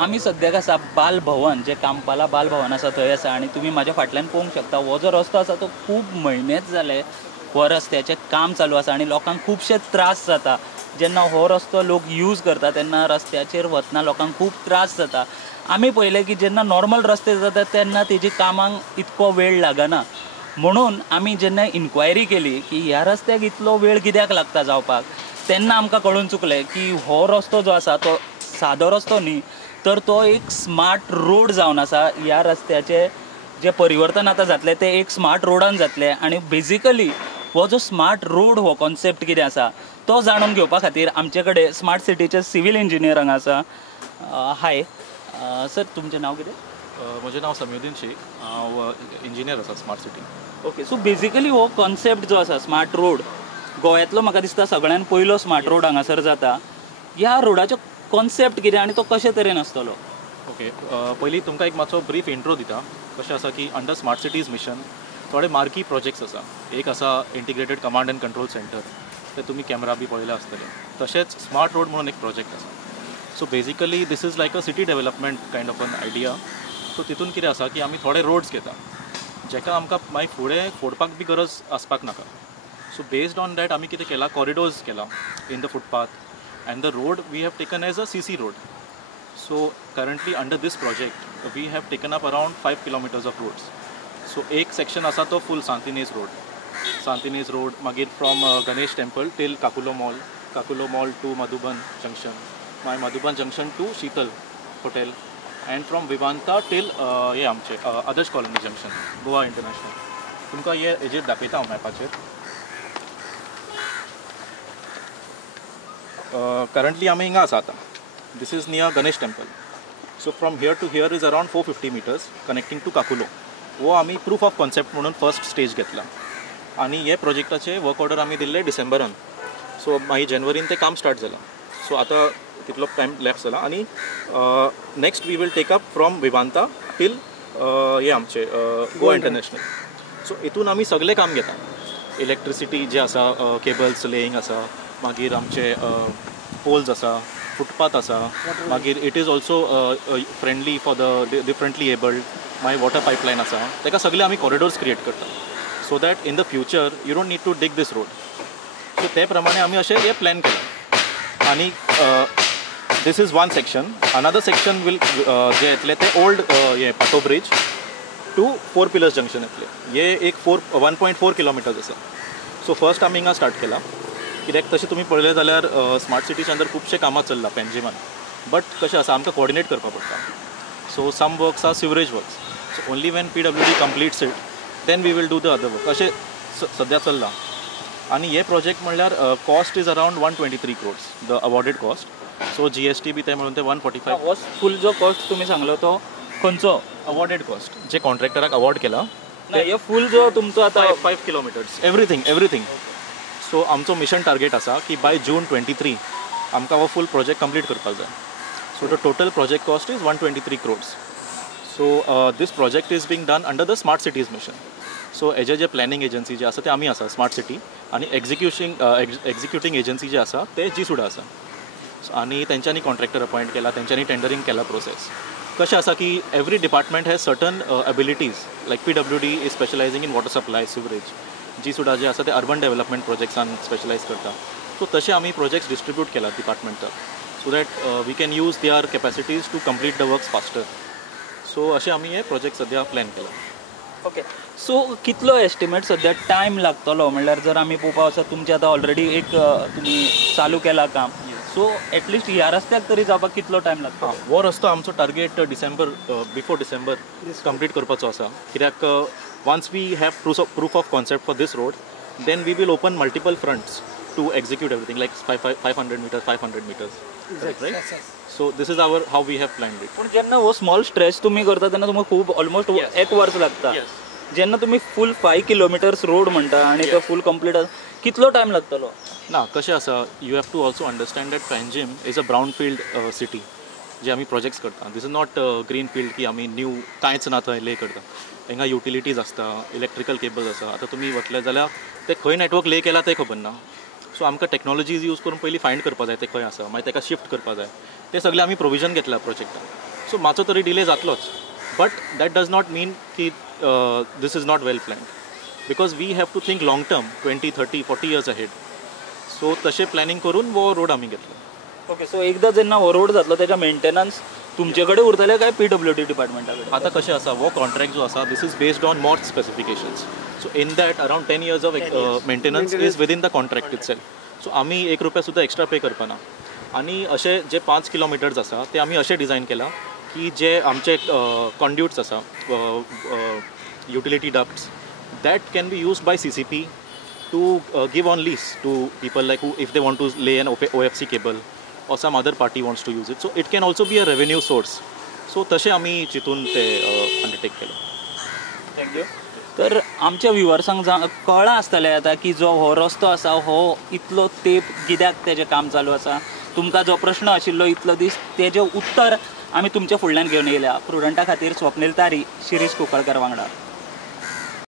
आमी सद्याक आसा बाल भवन, जे कांपाला बाल भवन आसा थंय आसा आनी तुमी म्हाज्या फाटल्यान पळोवंक शकता हो जो रस्तो आसा तो खूब म्हयनेच जाले हो रस्त्याचें काम चालू आसा आनी लोकांक खुबशे त्रास जाता. जेन्ना हो रस्तो लोक यूज करता तेन्ना रस्त्याचेर वतना लोकांक खूब त्रास जाता. आमी पळयलें की जेन्ना नॉर्मल रस्ते जाता तेन्ना तेजी कामांक इतको वेळ लागना. म्हणून आमी जेन्ना इन्क्वायरी केली की ह्या रस्त्याक इतलो वेळ कित्याक लागता जावपाक, तेन्ना आमकां कळून चुकलें की हो रस्तो जो आसा तो सादो रस्तो न्ही, तर तो एक स्मार्ट रोड जावन आसा. ह्या रस्त्याचें जे परिवर्तन आतां जातलें तें एक स्मार्ट रोडान जातलें आनी बेजिकली हो जो स्मार्ट रोड हो कॉन्सेप्ट कितें आसा तो जाणून घेवपा खातीर आमचे कडेन स्मार्ट सिटीचे सिवील इंजिनियर हांगा आसा. हाय सर, तुमचें नांव कितें? म्हजें नांव समिउद्दीन शेख, हांव इंजिनियर आसा smart city. Okay, so basically हो कॉन्सेप्ट जो आसा स्मार्ट रोड गोंयांतलो म्हाका दिसता सगळ्यान पयलो स्मार्ट रोड हांगासर जाता. ह्या रोडाचो कॉन्सेप्ट कितें आनी तो कशे तरेन आसतलो? ओके, पयलीं तुमकां एक मातसो ब्रीफ इंट्रो दिता. कशें आसा की अंडर स्मार्ट सिटीज मिशन थोडे मार्की प्रोजेक्ट्स आसा. एक आसा integrated command end control centre, ते तुमी कॅमेरा बी पळयला आसतले. तशेंच स्मार्ट रोड म्हणून एक प्रोजेक्ट आसा. So basically this is like a city development kind of an idea. So तितून कितें आसा की आमी थोडे रोड्स घेता जेका आमकां मागीर फुडें फोडपाक बी गरज आसपाक नाका. सो बेस्ड ऑन दॅट आमी कितें केलां, कॉरिडोर्स केला in the footpath and the road we have taken as a CC road. So currently under this project we have taken up around 5 kilometres of roads. So एक section आसा तो full Santinez road, मागीर from Ganesh temple till Caculo mall to Madhuban junction, मागीर Madhuban junction to Sheetal hotel, and from Vivanta till हे आमचे Adarsh colony junction, Goa international. तुमकां हे हेजेर दाखयता हांव मॅपाचेर. करंटली आमी हिंगा आसा आतां. This is near Ganesh temple. So from here to here is around 450 metres connecting to Caculo. हो आमी प्रूफ ऑफ कॉन्सेप्ट म्हणून फर्स्ट स्टेज घेतला आनी हे प्रोजेक्टाचे वर्क ऑर्डर आमी दिल्ले डिसेंबरान. सो मागीर जानेवारीन तें काम स्टार्ट जालां. सो आतां तितलो टायम लेफ्ट जाला आनी next we will take up from Vivanta till हे आमचे गोवा इंटरनॅशनल. सो हितून आमी सगळें काम घेता. इलेक्ट्रिसिटी जे आसा, केबल्स लेईंग आसा, मागीर आमचे पोल्स आसा, फुटपाथ आसा, मागीर it is also friendly for the differently abled. मागीर वॉटर पायपलायन आसा, ताका सगळे आमी कॉरिडोर्स क्रिएट करता so that in the future you don't need to dig this road. So ते प्रमाणे आमी अशें हे प्लॅन केला. आनी this is one section. Another section will जे येतले ते ओल्ड हे पाटो ब्रिज टू 4 पिलर्स जंक्शन येतले. हे एक 1.4 किलोमिटर्स आसा. सो फर्स्ट आमी हिंगा स्टार्ट केला. कित्याक तशें तुमी पळयलें जाल्यार स्मार्ट सिटीच्या अंदर खुबशे कामां चल्ला पेन्जिमान. बट कशें आसा आमकां कोऑर्डिनेट करपा पडटा. So some works are sewerage works. So only when PWD completes it then we will do the other work. अशें सद्या चल्लां. आनी हे प्रोजेक्ट म्हणल्यार cost is around 123 crores the awarded cost. So GST बी ते म्हणून ते 145. हो फूल जो कॉस्ट तुमी सांगलो तो खंयचो? अवॉर्डेड कॉस्ट जे कॉन्ट्रॅक्टराक अवॉर्ड केला. हे फूल जो तुमचो आतां 5 किलोमिटर्स एवरीथींग. सो आमचो मिशन टार्गेट आसा की बाय जून 23 आमकां हो फूल प्रोजेक्ट कंप्लीट करपाक जाय. So the total project cost is 123 crores. So this project is being done under the smart cities mission. So हेजे जे प्लॅनिंग एजन्सी जे आसा ते आमी आसा स्मार्ट सिटी, आनी एक्झिक्युटींग एजन्सी जे आसा ते GSUDA आसा. आनी तेंच्यांनी कॉन्ट्रॅक्टर अपॉयंट केला, तेंच्यांनी टेंडरींग केला प्रोसेस. कशें आसा की every department has certain abilities. Like PWD is specialising in water supply, sewerage. GSUDA जे आसा ते अर्बन डेवलपमेंट प्रोजेक्ट्सान स्पेशलायज करता. सो तशें आमी प्रोजेक्ट्स डिस्ट्रिब्यूट केला डिपार्टमेंटाक so that we can use their capacities to complete the works faster. So अशें आमी हे प्रोजेक्ट सद्या प्लॅन केला. ओके, सो कितलो एस्टिमेट सद्या टायम लागतलो? म्हणल्यार जर आमी पळोवपाक वचत तुमचें आतां ऑलरेडी एक तुमी चालू केला काम. सो एटलिस्ट ह्या रस्त्याक तरी जावपाक कितलो टायम लागता? हो रस्तो आमचो टार्गेट बिफोर डिसेंबर कंप्लीट करपाचो आसा. कित्याक once we have proof of concept for this road then we will open multiple fronts to execute everything like 500 metres right. So this is our how we have planned it. पूण जेन्ना हो small stretch तुमी करता तेन्ना तुमकां खूब almost 1 वर्स लागता. जेन्ना तुमी फूल 5 किलोमिटर्स रोड म्हणटा आनी तो फूल कंप्लीट कितलो टायम लागतलो? ना, कशें आसा you have to also understand that Panjim is a brown field city जे आमी प्रोजेक्ट्स करता. This is not green field की आमी न्यू कांयच ना थंय ले करता. हिंगा युटिलिटीज आसता, इलेक्ट्रिकल केबल्स आसा. आतां तुमी वतले जाल्यार ते खंय नेटवर्क ले केला तें खबर ना. सो आमकां टॅक्नॉलॉजीज यूज करून पयलीं फायंड करपा जाय ते खंय आसा, मागीर ताका शिफ्ट करपा जाय. ते सगळे आमी प्रोविजन घेतला प्रोजेक्टान. सो मातसो तरी डिले जातलोच but that does not mean की this is not well planned because we have to think long term 20, 30, 40 years ahead so तशें प्लॅनिंग करून वो रोड आमी घेतलो. ओके, सो एकदा जेन्ना हो रोड जातलो त्याचा मेंटेनन्स तुमचे कडेन उरतले काय PWD डिपार्टमेंटा कडेन? आता कशें आसा वो कॉन्ट्रॅक्ट जो आसा this is based on MoRTH specifications so in that around 10 years of maintenance is within the contract itself so आमी ₹1 सुद्दां एक्स्ट्रा पे करपाना. आनी अशे जे 5 kilometers आसा ते आमी अशें डिझायन केला की जे आमचे कॉन्ड्युट्स आसा utility ducts that can be used by CCP to give on lease to people like who if they want to lay an OFC cable or some other party wants to use it. So it can also be a revenue source. So तशें आमी चिंतून ते undertake केलो. Thank you. तर आमच्या व्ह्युअर्सांक कळ्ळां आसतलें आता की जो हो रस्तो आसा हो इतलो तेंप कित्याक तेजें काम चालू आसा. तुमकां जो प्रश्न आशिल्लो इतलो दीस तेजें उत्तर आमी तुमच्या फुडल्यान घेवन येयल्या. प्रुडंटा खातीर स्वप्नील तारी, शिरीष कुंकळकर वांगडा.